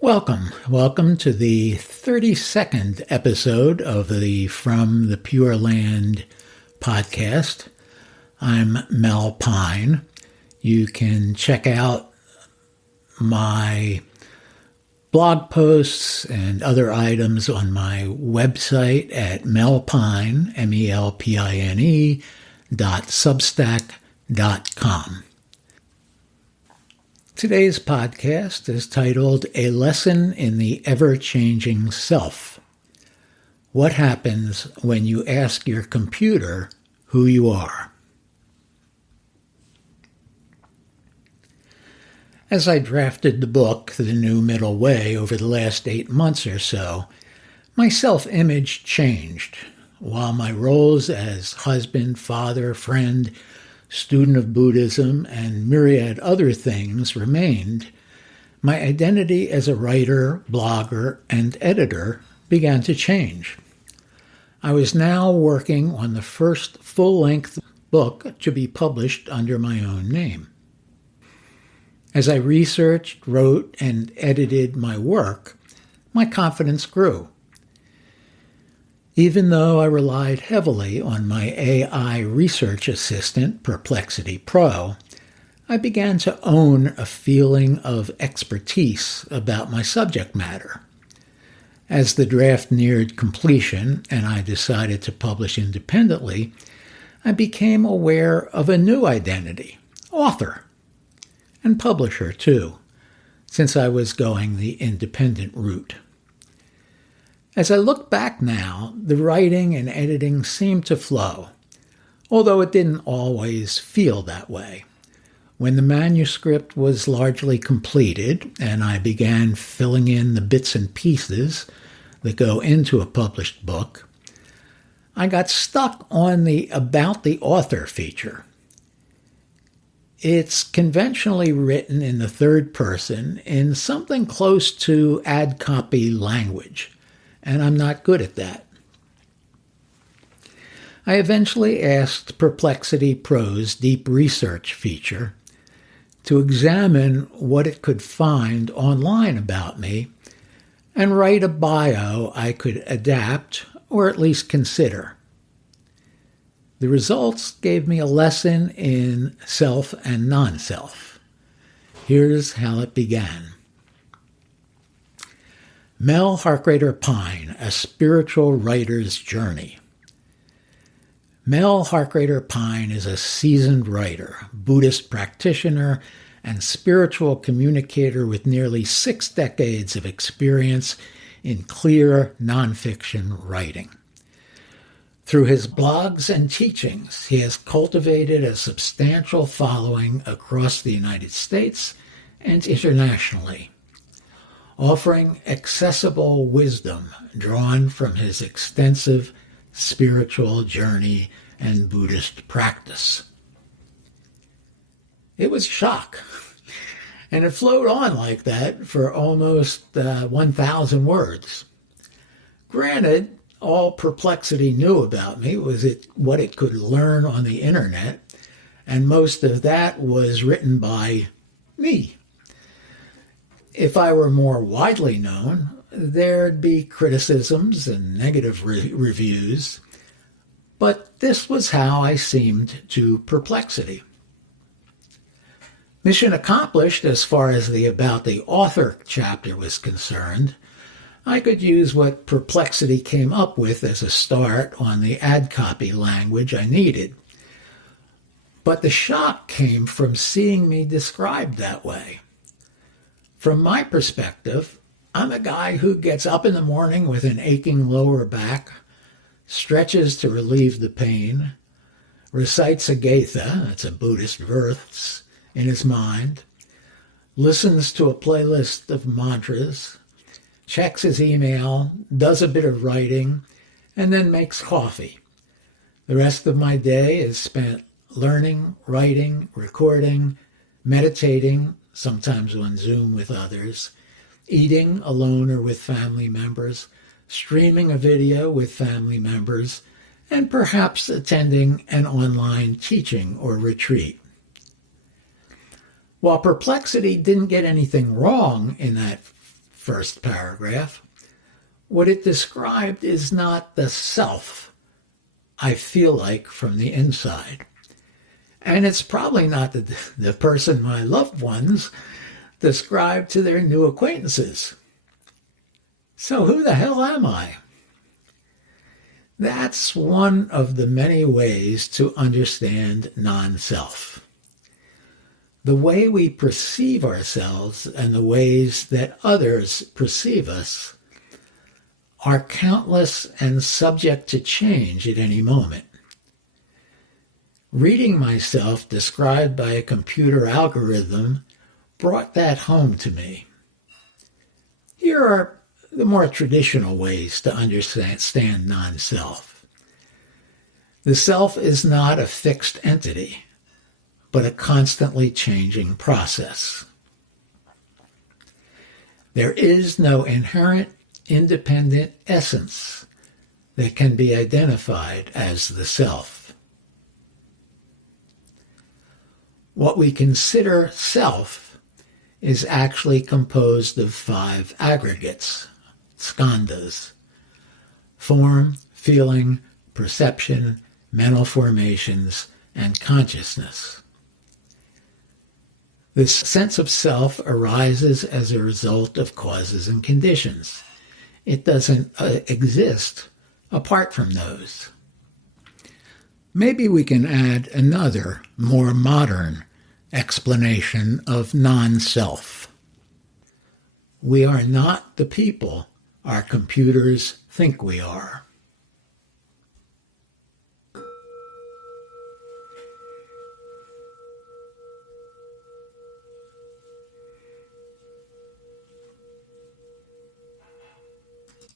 Welcome to the 32nd episode of the From the Pure Land podcast. I'm Mel Pine. You can check out my blog posts and other items on my website at melpine, melpine.substack.com. Today's podcast is titled A Lesson in the Ever-Changing Self. What happens when you ask your computer who you are? As I drafted the book, The New Middle Way, over the last 8 months or so, my self-image changed, while my roles as husband, father, friend, student of Buddhism, and myriad other things remained. My identity as a writer, blogger, and editor began to change. I was now working on the first full-length book to be published under my own name. As I researched, wrote, and edited my work, my confidence grew. Even though I relied heavily on my AI research assistant, Perplexity Pro, I began to own a feeling of expertise about my subject matter. As the draft neared completion and I decided to publish independently, I became aware of a new identity, author, and publisher too, since I was going the independent route. As I look back now, the writing and editing seemed to flow, although it didn't always feel that way. When the manuscript was largely completed and I began filling in the bits and pieces that go into a published book, I got stuck on the About the Author feature. It's conventionally written in the third person in something close to ad copy language, and I'm not good at that. I eventually asked Perplexity Pro's deep research feature to examine what it could find online about me and write a bio I could adapt or at least consider. The results gave me a lesson in self and non-self. Here's how it began. Mel Harkrader Pine, A Spiritual Writer's Journey. Mel Harkrader Pine is a seasoned writer, Buddhist practitioner, and spiritual communicator with nearly 6 decades of experience in clear nonfiction writing. Through his blogs and teachings, he has cultivated a substantial following across the United States and internationally, offering accessible wisdom drawn from his extensive spiritual journey and Buddhist practice. It was a shock, and it flowed on like that for almost 1,000 words. Granted, all Perplexity knew about me was what it could learn on the internet, and most of that was written by me. If I were more widely known, there'd be criticisms and negative reviews, but this was how I seemed to Perplexity. Mission accomplished as far as the About the Author chapter was concerned. I could use what Perplexity came up with as a start on the ad copy language I needed. But the shock came from seeing me described that way. From my perspective, I'm a guy who gets up in the morning with an aching lower back, stretches to relieve the pain, recites a Gatha, that's a Buddhist verse, in his mind, listens to a playlist of mantras, checks his email, does a bit of writing, and then makes coffee. The rest of my day is spent learning, writing, recording, meditating, sometimes on Zoom with others, eating alone or with family members, streaming a video with family members, and perhaps attending an online teaching or retreat. While Perplexity didn't get anything wrong in that first paragraph, what it described is not the self I feel like from the inside. And it's probably not the person my loved ones describe to their new acquaintances. So who the hell am I? That's one of the many ways to understand non-self. The way we perceive ourselves and the ways that others perceive us are countless and subject to change at any moment. Reading myself described by a computer algorithm brought that home to me. Here are the more traditional ways to understand non-self. The self is not a fixed entity, but a constantly changing process. There is no inherent independent essence that can be identified as the self. What we consider self is actually composed of 5 aggregates, skandhas: form, feeling, perception, mental formations, and consciousness. This sense of self arises as a result of causes and conditions. It doesn't exist apart from those. Maybe we can add another, more modern explanation of non-self. We are not the people our computers think we are.